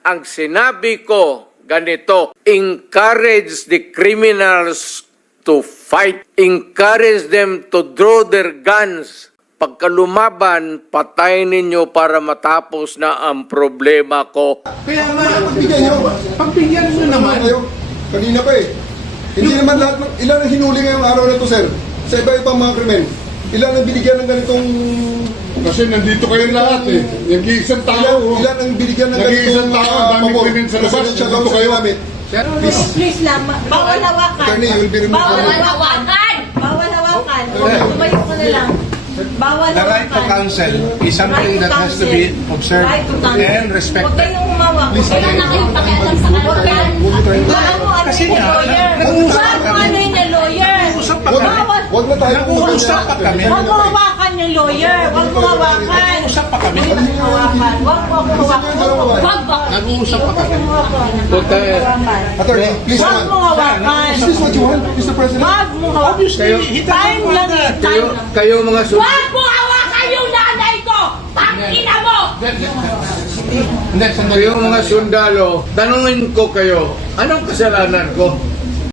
Ang sinabi ko, ganito, encourage the criminals to fight. Encourage them to draw their guns. Pagka lumaban, patayin ninyo para matapos na ang problema ko. Kaya nga, pagbigyan nyo naman. Kanina pa eh. Hindi naman lahat, ilan ang hinuli ngayong araw na ito, sir? Sa iba-ibang mga krimen. Ilan ang binigyan ng ganitong... Kasi nandito kayo lahat eh. Yung isang tao. Ilan ang binigyan ng ganitong... Isang tao, daming krimen sa labas. Nandito kayo namin. Please lang, bawal hawakan. Attorney, you will be removed. Bawal hawakan! Bawal hawakan. Tumayo ko na lang. Bawal The right to hawakan. counsel is something that has to be observed Right to counsel. and Huwag respected. kayong humawak. Please, Huwag na kayong pakialam sa kalooban. Bawal mo ano Kasi yung nga, lawyer. nag-uusap Bawal mo kami. ano yung lawyer. Nag-uusap pa kami. Bawal. Huwag na tayo Nag-uusap pa kami. Huwag mo hawakan yung lawyer. Huwag mo hawakan. Nag-uusap pa kami. Huwag mo hawakan. Huwag mo hawakan. Huwag ba? Nag-uusap pa kami. Attorney, please Huwag mo hawakan. Is this what you want, Mr. President? Huwag mo hawakan. Time lang eh. Time lang. Kayo mga Huwag mo hawakan yung nanay ko! Tangina mo! Hindi, sandali. Kayo mga sundalo, tanungin ko kayo, anong kasalanan ko?